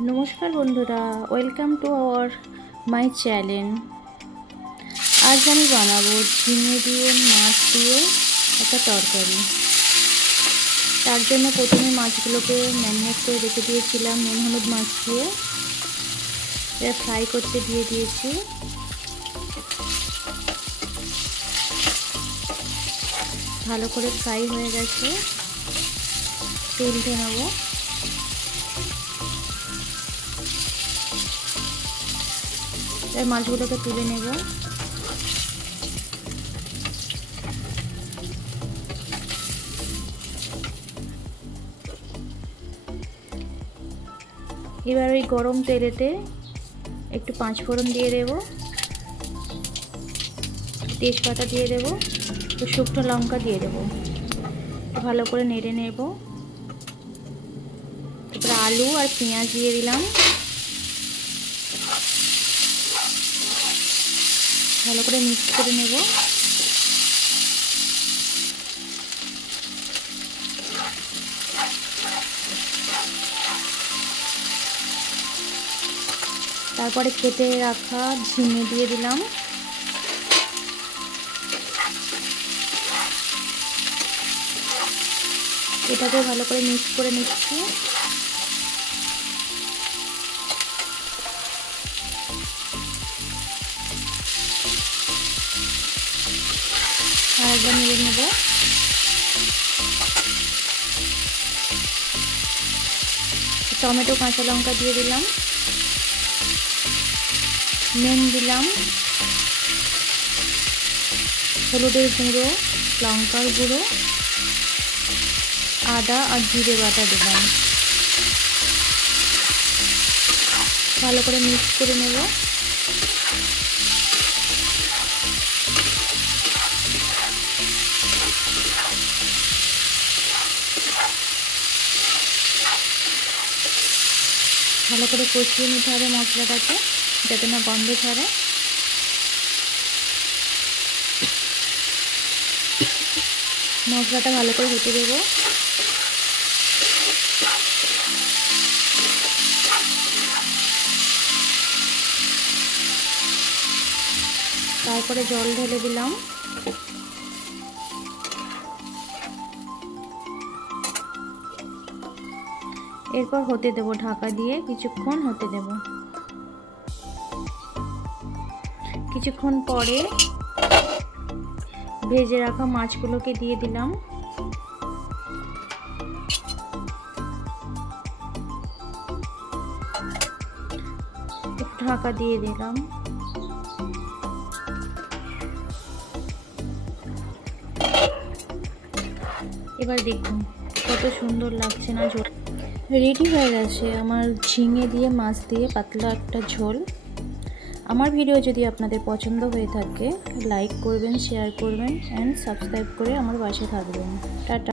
नमस्कार बंधुरा welcome to our my channel. आज आमी बानाबो झिंगे दिए माछ दिए एक तरकारी। तार जोन्नो प्रथमे माछगुलोके मैरिनेट करे रेखे दिएछिलाम नुन हलुद माखिए। एबार फ्राई करते दिए दिएछि। भालो करे फ्राई हये गेछे, उल्टे नेब। মাছগুলোকে তুলে নেব। এবার ওই গরম তেলেতে একটু পাঁচফোড়ন দিয়ে দেব, তেজপাতা দিয়ে দেব, একটু শুকনো লঙ্কা দিয়ে দেব। ভালো করে নেড়ে নেব। তারপর আলু আর পেঁয়াজ দিয়ে দিলাম। ভালো করে মিক্স করে নেব। তারপরে কেটে রাখা ঝিঙে দিয়ে দিলাম। এটাকে ভালো করে মিক্স করে নিচ্ছি। আর একবার নেড়ে নেব। টমেটো কাঁচা লঙ্কা দিয়ে দিলাম, নুন দিলাম, হলুদের গুঁড়ো, লঙ্কার গুঁড়ো, আদা আর জিরে বাটা দিলাম। ভালো করে মিক্স করে নেব। ভালো করে কষিয়ে নিতে হবে মশলাটাকে, যাতে না গন্ধ ছাড়ে। মশলাটা ভালো করে হতে দেব। তারপরে জল ঢেলে দিলাম। এরপর হতে দেব, ঢাকা দিয়ে কিছুক্ষণ হতে দেব। কিছুক্ষণ পরে ভেজে রাখা মাছগুলোকে দিয়ে দিলাম। ঢাকা দিয়ে দিলাম। এবার দেখুন কত সুন্দর লাগছে না ঝোল। রেডি হয়ে গেছে আমার ঝিঙে দিয়ে মাছ দিয়ে পাতলা একটা ঝোল। আমার ভিডিও যদি আপনাদের পছন্দ হয়ে থাকে লাইক করবেন, শেয়ার করবেন অ্যান্ড সাবস্ক্রাইব করে আমার পাশে থাকবেন। টাটা।